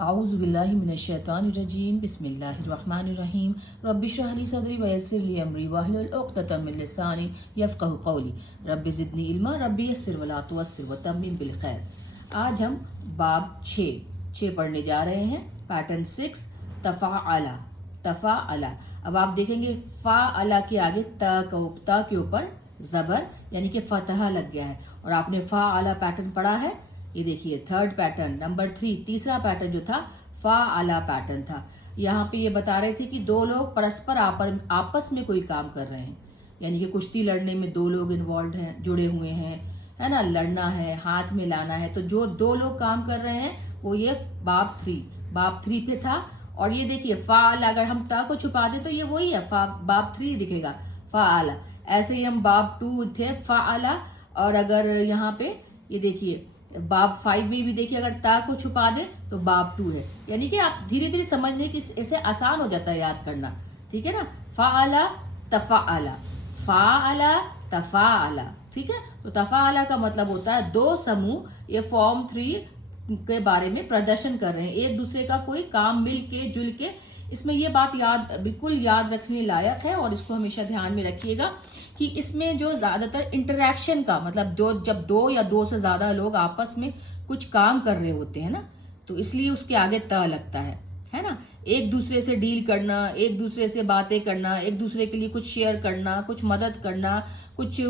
आऊज़ु बिल्लाहि मिनश्शैतानिर्रजीम बिस्मिल्लाहिर्रहमानिर्रहीम रब्बि इश्रह ली सदरी वयस्सिर ली अमरी वहलुल उक़्दतम मिन लिसानी यफ़क़हू क़ौली रब्बि ज़िदनी इल्मा रब्बि यस्सिर वला तुअस्सिर वतम्मिम बिल खैर। आज हम बाब 6 पढ़ने जा रहे हैं। पैटर्न 6 तफ़ाअला। तफ़ाअला। अब आप देखेंगे फ़ा अला के आगे त के ऊपर ज़बर यानी कि फ़तहा लग गया है और आपने फ़ा अला पैटर्न पढ़ा है। ये देखिए थर्ड पैटर्न नंबर 3 तीसरा पैटर्न जो था फा आला पैटर्न था। यहाँ पे ये बता रहे थे कि दो लोग परस्पर आपस में कोई काम कर रहे हैं, यानी कि कुश्ती लड़ने में दो लोग इन्वॉल्व हैं, जुड़े हुए हैं, है ना, लड़ना है, हाथ में लाना है। तो जो दो लोग काम कर रहे हैं वो ये बाब 3 पे था। और ये देखिए फा आला, अगर हम ता को छुपा दें तो ये वही है, बाब 3 दिखेगा फा आला। ऐसे ही हम बाब 2 थे फा आला, और अगर यहाँ पे ये देखिए बाब 5 में भी देखिए अगर ता को छुपा दे तो बाब 2 है। यानी कि आप धीरे धीरे समझने की इसे आसान हो जाता है याद करना, ठीक है ना। फ़ाअला तफ़ाअला, फ़ाअला तफ़ाअला, ठीक है। तो तफ़ाअला का मतलब होता है दो समूह ये फॉर्म 3 के बारे में प्रदर्शन कर रहे हैं, एक दूसरे का कोई काम मिल के जुल के। इसमें ये बात बिल्कुल याद रखने लायक है और इसको हमेशा ध्यान में रखिएगा कि इसमें जो ज्यादातर इंटरेक्शन का मतलब जब दो या दो से ज्यादा लोग आपस में कुछ काम कर रहे होते हैं ना, तो इसलिए उसके आगे त लगता है ना। एक दूसरे से डील करना, एक दूसरे से बातें करना, एक दूसरे के लिए कुछ शेयर करना, कुछ मदद करना, कुछ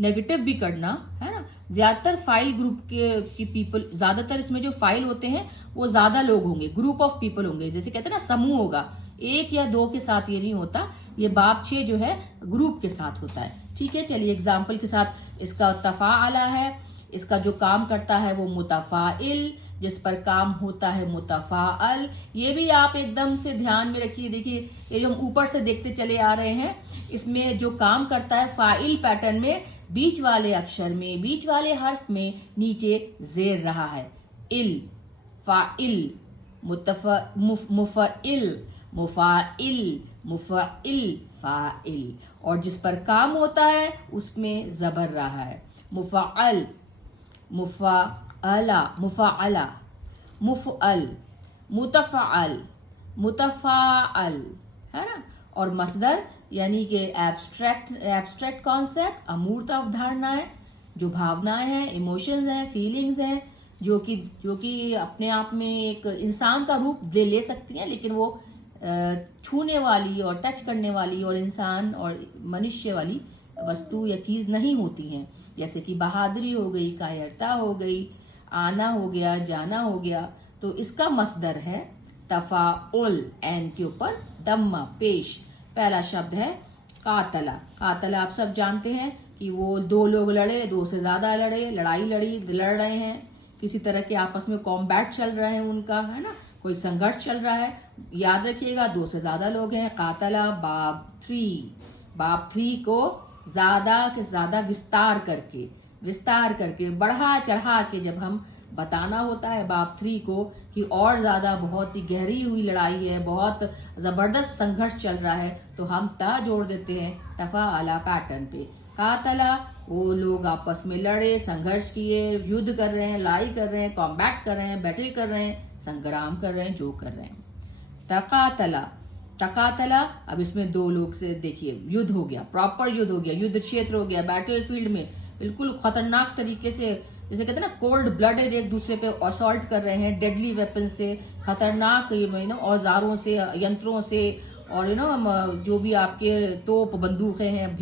नेगेटिव भी करना, है ना। ज्यादातर फाइल ग्रुप की पीपल, ज्यादातर इसमें जो फाइल होते हैं वो ज्यादा लोग होंगे, ग्रुप ऑफ पीपल होंगे, जैसे कहते हैं ना समूह होगा, एक या दो के साथ ये नहीं होता। ये बाब 6 जो है ग्रुप के साथ होता है, ठीक है। चलिए एग्जाम्पल के साथ, इसका तफ़ाअला है, इसका जो काम करता है वो मुतफ़ाइल, जिस पर काम होता है मुतफ़ाअल। ये भी आप एकदम से ध्यान में रखिए। देखिए ये जो हम ऊपर से देखते चले आ रहे हैं, इसमें जो काम करता है फाइल पैटर्न में बीच वाले अक्षर में, बीच वाले हर्फ में नीचे जेर रहा है इल, फाइल, मुफ़इल, मुफ़ाइल, मुफ़इल, फाइल। और जिस पर काम होता है उसमें जबर रहा है मुफ़अल, मुफ़अला, मुफ़अला, मुफ़अल, मुतफ़अल, मुतफ़ाअल, है ना। और मसदर यानी कि एब्स्ट्रैक्ट कॉन्सेप्ट, अमूर्त अवधारणा है, जो भावनाएं हैं, इमोशंस हैं, फीलिंग्स हैं, जो कि अपने आप में एक इंसान का रूप ले सकती हैं, लेकिन वो छूने वाली और टच करने वाली और इंसान और मनुष्य वाली वस्तु या चीज नहीं होती हैं। जैसे कि बहादुरी हो गई, कायरता हो गई, आना हो गया, जाना हो गया। तो इसका मसदर है तफाउल, एन के ऊपर दम्मा पेश। पहला शब्द है कातला। कातला आप सब जानते हैं कि वो दो लोग लड़े, दो से ज्यादा लड़े, लड़ रहे हैं, किसी तरह के आपस में कॉम्बैट चल रहे हैं उनका, है ना, कोई संघर्ष चल रहा है। याद रखिएगा दो से ज्यादा लोग हैं। कातला बाब 3 को ज्यादा के ज्यादा विस्तार करके बढ़ा चढ़ा के जब हम बताना होता है बाब 3 को कि और ज्यादा बहुत ही गहरी हुई लड़ाई है, बहुत जबरदस्त संघर्ष चल रहा है, तो हम ता जोड़ देते हैं तफ़ाअला पैटर्न पे। कातला वो लोग आपस में लड़े, संघर्ष किए, युद्ध कर रहे हैं, लड़ाई कर रहे हैं, कॉम्बैट कर रहे हैं, बैटल कर रहे हैं, संग्राम कर रहे हैं, जो कर रहे हैं। तकातला अब इसमें दो लोग से देखिए युद्ध हो गया, प्रॉपर युद्ध हो गया, युद्ध क्षेत्र हो गया, बैटल फील्ड में बिल्कुल खतरनाक तरीके से, जैसे कहते हैं ना कोल्ड ब्लडेड, एक दूसरे पे असॉल्ट कर रहे हैं डेडली वेपन से, खतरनाक औजारों से, यंत्रों से, और जो भी आपके तोप बंदूकें हैं,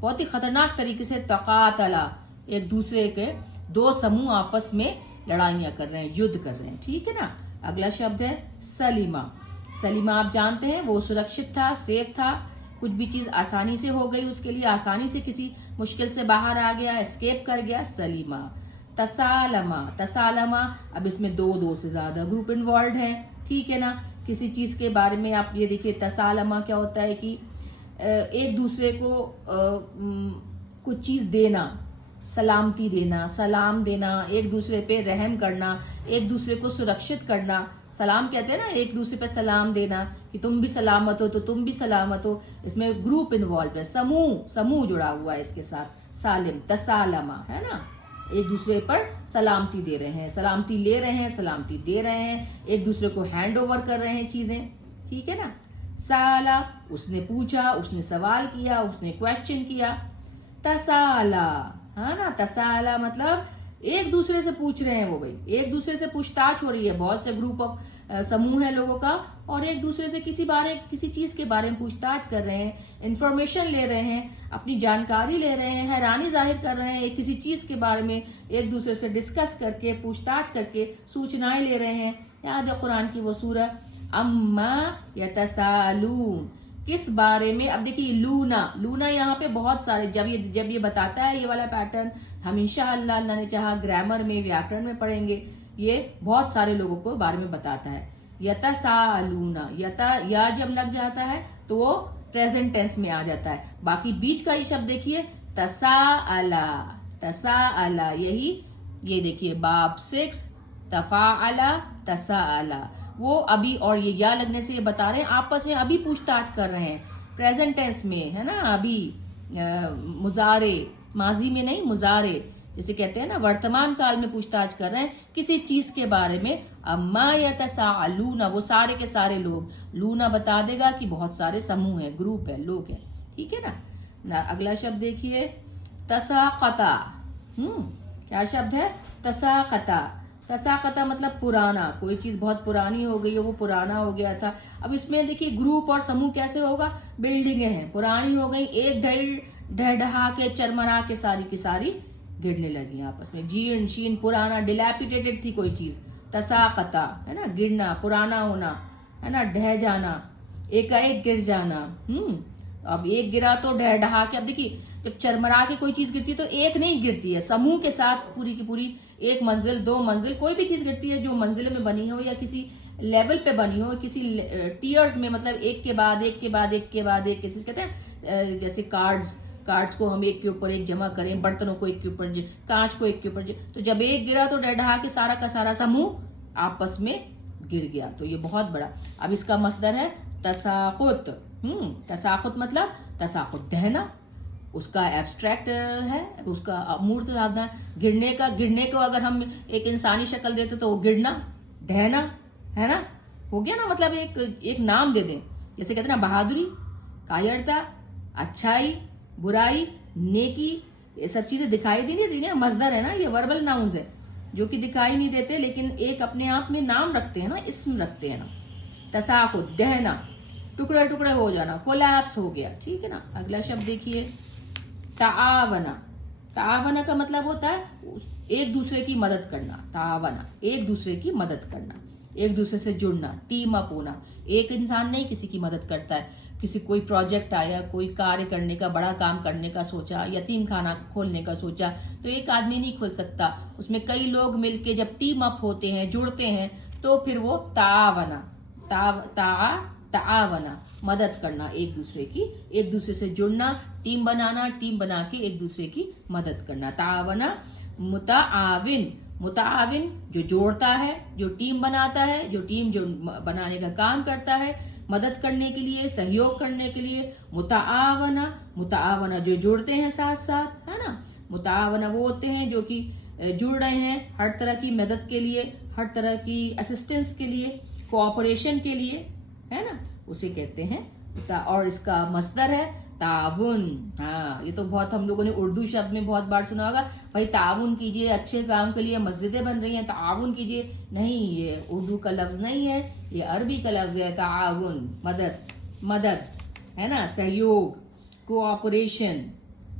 बहुत ही खतरनाक तरीके से तकातला, एक दूसरे के दो समूह आपस में लड़ाइयां कर रहे हैं, युद्ध कर रहे हैं, ठीक है ना। अगला शब्द है सलीमा। सलीमा आप जानते हैं वो सुरक्षित था, सेफ था, कुछ भी चीज आसानी से हो गई उसके लिए, आसानी से किसी मुश्किल से बाहर आ गया, एस्केप कर गया, सलीमा। तसालमा अब इसमें दो से ज्यादा ग्रुप इन्वॉल्व हैं, ठीक है ना। किसी चीज के बारे में आप ये देखिए तसालमा क्या होता है कि एक दूसरे को कुछ चीज देना, सलामती देना, सलाम देना, एक दूसरे पे रहम करना, एक दूसरे को सुरक्षित करना। सलाम कहते हैं ना, एक दूसरे पे सलाम देना कि तुम भी सलामत हो तो तुम भी सलामत हो। इसमें ग्रुप इन्वॉल्व है, समूह जुड़ा हुआ है इसके साथ। सालिम तसालमा, है ना। एक दूसरे पर सलामती दे रहे हैं, सलामती ले रहे हैं, सलामती दे रहे हैं, एक दूसरे को हैंड ओवर कर रहे हैं चीजें, ठीक है ना। साला, उसने पूछा, उसने सवाल किया, उसने क्वेश्चन किया। तसाला, है ना, तसाला मतलब एक दूसरे से पूछ रहे हैं वो भाई, एक दूसरे से पूछताछ हो रही है, बहुत से ग्रुप ऑफ समूह है लोगों का, और एक दूसरे से किसी चीज के बारे में पूछताछ कर रहे हैं, इंफॉर्मेशन ले रहे हैं, अपनी जानकारी ले रहे हैं, हैरानी जाहिर कर रहे हैं, किसी चीज के बारे में एक दूसरे से डिस्कस करके, पूछताछ करके सूचनाएं ले रहे हैं। याद है कुरान की वो सूरह अम्मा यतसालून, किस बारे में। अब देखिए लूना यहाँ पे बहुत सारे, जब ये बताता है ये वाला पैटर्न, हम इंशाअल्लाह अल्लाह ने चाहा ग्रामर में, व्याकरण में पढ़ेंगे, ये बहुत सारे लोगों को बारे में बताता है। यतसालूना, या जब लग जाता है तो वो प्रेजेंट टेंस में आ जाता है। बाकी बीच का ये शब्द देखिए तसाअला, यही ये देखिए बाब 6 तफाअला तसाअला, वो अभी, और ये या लगने से ये बता रहे हैं आपस में अभी पूछताछ कर रहे हैं, प्रेजेंट टेंस में, है ना, अभी मुजारे, माजी में नहीं, मुजारे जैसे कहते हैं ना, वर्तमान काल में पूछताछ कर रहे हैं किसी चीज के बारे में। अम्मा यतसाअलूना, वो सारे के सारे लोग, लूना बता देगा कि बहुत सारे समूह है, ग्रुप है, लोग है, ठीक है ना। अगला शब्द देखिए तसाकता, क्या शब्द है, तसाकता। तसाकता मतलब पुराना, कोई चीज बहुत पुरानी हो गई है, वो पुराना हो गया था। अब इसमें देखिए ग्रुप और समूह कैसे होगा, बिल्डिंगें हैं, पुरानी हो गई, एक ढह ढहा के चरमरा के सारी की सारी गिरने लगी आपस में, जीर्ण शीर्ण पुराना, डिलैपिडेटेड थी कोई चीज, तसाकता, है ना, गिरना, पुराना होना, है ना, ढह जाना, एकाएक गिर जाना। अब एक गिरा तो ढह ढहा के, अब देखिए जब चरमरा के कोई चीज गिरती है तो एक नहीं गिरती है, समूह के साथ पूरी की पूरी, एक मंजिल, 2 मंजिल, कोई भी चीज गिरती है जो मंजिल में बनी हो या किसी लेवल पे बनी हो, किसी टीयर्स में, मतलब एक के बाद एक के बाद एक के बाद एक, कहते हैं जैसे कार्ड्स को हम एक के ऊपर एक जमा करें, बर्तनों को एक के ऊपर, कांच को एक के ऊपर, तो जब एक गिरा तो डहा के सारा का सारा समूह आपस में गिर गया, तो ये बहुत बड़ा। अब इसका मसदर है तसाकुत। तसाकुत मतलब तसाकुत ढहना, उसका एब्स्ट्रैक्ट है, उसका मूर्त साधना, गिरने को अगर हम एक इंसानी शक्ल देते तो वो गिरना, ढहना, है ना, हो गया ना, मतलब एक नाम दे दें, जैसे कहते हैं ना बहादुरी, कायरता, अच्छाई, बुराई, नेकी, ये सब चीजें दिखाई नहीं देती ना, मजदर है ना, ये वर्बल नाउन्स है जो कि दिखाई नहीं देते लेकिन एक अपने आप में नाम रखते हैं ना, इसम रखते हैं ना। तसाकुत दहना, टुकड़े टुकड़े हो जाना, कोलैप्स हो गया, ठीक है ना। अगला शब्द देखिए तावना। तावना का मतलब होता है एक दूसरे की मदद करना, तावना एक दूसरे की मदद करना, एक दूसरे से जुड़ना, टीम अप होना। एक इंसान नहीं किसी की मदद करता है, किसी कोई प्रोजेक्ट आया, कोई कार्य करने का, बड़ा काम करने का सोचा, यतीम खाना खोलने का सोचा, तो एक आदमी नहीं खोल सकता, उसमें कई लोग मिलके जब टीम अप होते हैं, जुड़ते हैं, तो फिर वो तावना, तावना मदद करना, एक दूसरे की, एक दूसरे से जुड़ना, टीम बनाना, टीम बना के एक दूसरे की मदद करना, तावना। मुताआविन, मुताआविन जो जोड़ता है, जो टीम बनाता है, जो टीम जो बनाने का काम करता है, मदद करने के लिए, सहयोग करने के लिए। मुताआवना, मुताआवना जो जुड़ते हैं साथ साथ, है ना। मुताआवना वो होते हैं जो कि जुड़ रहे हैं हर तरह की मदद के लिए, हर तरह की असिस्टेंस के लिए, कोऑपरेशन के लिए, है ना, उसे कहते हैं। और इसका मसदर है ताउन। हाँ, ये तो बहुत हम लोगों ने उर्दू शब्द में बहुत बार सुना होगा, भाई ताउन कीजिए, अच्छे काम के लिए मस्जिदें बन रही हैं, ताउन कीजिए। नहीं, ये उर्दू का लफ्ज नहीं है, ये अरबी का लफ्ज है। ताउन मदद, मदद, है ना, सहयोग, कोऑपरेशन,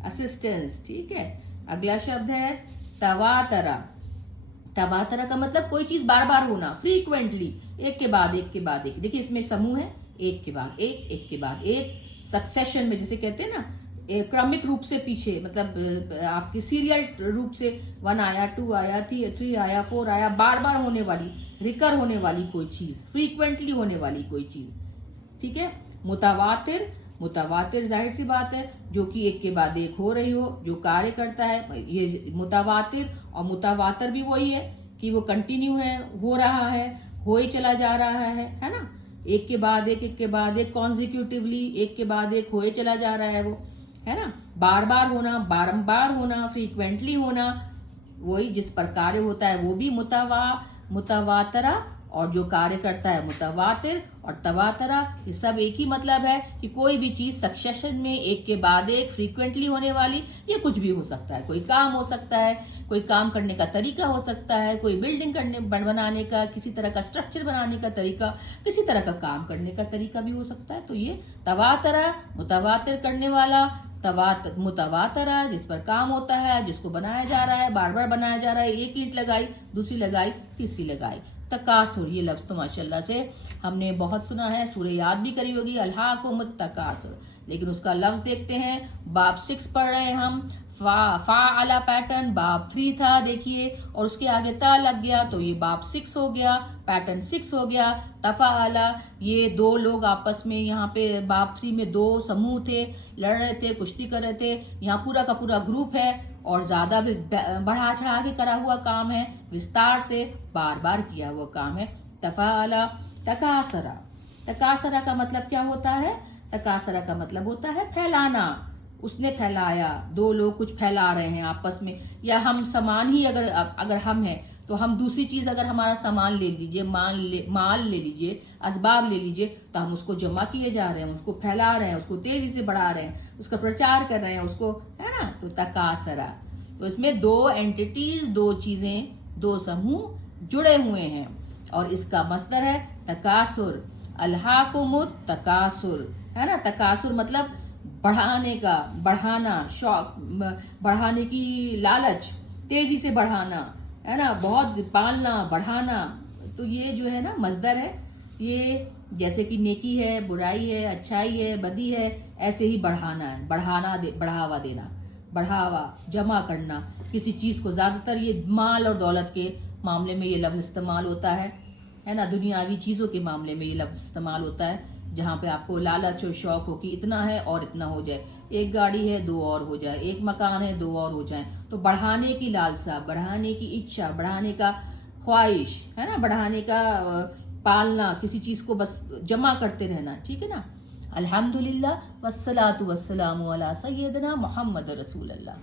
असिस्टेंस, ठीक है। अगला शब्द है तवातरा। तवातरा का मतलब कोई चीज बार बार होना, फ्रीक्वेंटली, एक के बाद एक के बाद एक। देखिए इसमें समूह है, एक के बाद एक, एक के बाद एक, सक्सेशन में, जैसे कहते हैं ना, क्रमिक रूप से पीछे, मतलब आपकी सीरियल रूप से 1 आया, 2 आया, 3 आया, 4 आया, बार बार होने वाली, रिकर होने वाली कोई चीज, फ्रीक्वेंटली होने वाली कोई चीज, ठीक है। मुतावातिर, मुतावातिर जाहिर सी बात है जो कि एक के बाद एक हो रही हो, जो कार्य करता है, ये मुतावातिर। और मुतावातर भी वही है कि वो कंटिन्यू है, हो रहा है, हो ही चला जा रहा है ना, एक के बाद एक, एक के बाद एक, कॉन्जिक्यूटिवली, एक के बाद एक होए चला जा रहा है वो, है ना। बार बार होना, बारंबार होना, फ्रीक्वेंटली होना, वही जिस पर कार्य होता है वो भी मुतवातरा, और जो कार्य करता है मुतवातिर और तवातरा, ये सब एक ही मतलब है कि कोई भी चीज सक्सेशन में एक के बाद एक फ्रीक्वेंटली होने वाली, ये कुछ भी हो सकता है। कोई काम हो सकता है, कोई काम करने का तरीका हो सकता है, कोई बिल्डिंग बनाने का, किसी तरह का स्ट्रक्चर बनाने का तरीका, किसी तरह का काम करने का तरीका भी हो सकता है। तो ये तवातरा, मुतवातिर करने वाला, मुतवातरा जिस पर काम होता है, जिसको बनाया जा रहा है, बार बार बनाया जा रहा है, एक ईंट लगाई, दूसरी लगाई, तीसरी लगाई। तकासुर, ये लफ्ज तो माशाल्लाह से हमने बहुत सुना है, सूरह याद भी करी होगी, अल्हाकुमुत तकासुर। लेकिन उसका लफ्ज देखते हैं, बाब 6 पढ़ रहे हैं हम, फा आला पैटर्न बाब 3 था देखिए, और उसके आगे ता लग गया तो ये बाब 6 हो गया, पैटर्न 6 हो गया। तफा आला, ये दो लोग आपस में, यहाँ पे बाब 3 में दो समूह थे, लड़ रहे थे, कुश्ती कर रहे थे। यहाँ पूरा का पूरा ग्रुप है और ज्यादा भी बढ़ा चढ़ा के करा हुआ काम है, विस्तार से बार बार किया हुआ काम है। तफाला, तकासरा, तकासरा का मतलब क्या होता है? तकासरा का मतलब होता है फैलाना। उसने फैलाया, दो लोग कुछ फैला रहे हैं आपस में, या हम सामान ही अगर हम हैं तो हम दूसरी चीज, अगर हमारा सामान ले लीजिए, माल ले लीजिए, असबाब ले लीजिए, तो हम उसको जमा किए जा रहे हैं, उसको फैला रहे हैं, उसको तेजी से बढ़ा रहे हैं, उसका प्रचार कर रहे हैं, उसको, है ना। तो तकासरा, तो इसमें दो एंटिटीज, दो चीजें, दो समूह जुड़े हुए हैं, और इसका मसदर है तकासुर। अल्हाकुमुत तकासुर, है ना। तकासुर मतलब बढ़ाने का, बढ़ाना, शौक, बढ़ाने की लालच, तेजी से बढ़ाना, है ना, बहुत पालना, बढ़ाना। तो ये जो है ना मजदर है, ये जैसे कि नेकी है, बुराई है, अच्छाई है, बदी है, ऐसे ही बढ़ाना है, बढ़ावा देना, बढ़ावा, जमा करना किसी चीज को। ज्यादातर ये माल और दौलत के मामले में ये लफ्ज इस्तेमाल होता है ना, दुनियावी चीजों के मामले में ये लफ्ज इस्तेमाल होता है, जहाँ पे आपको लालच और शौक हो कि इतना है और इतना हो जाए, एक गाड़ी है दो और हो जाए, एक मकान है दो और हो जाए। तो बढ़ाने की लालसा, बढ़ाने की इच्छा, बढ़ाने का ख्वाहिश, है ना, बढ़ाने का पालना, किसी चीज को बस जमा करते रहना, ठीक है ना। अल्हम्दुलिल्लाह वस्सलातु वस्सलामु अला सय्यदना मुहम्मद रसूलुल्लाह।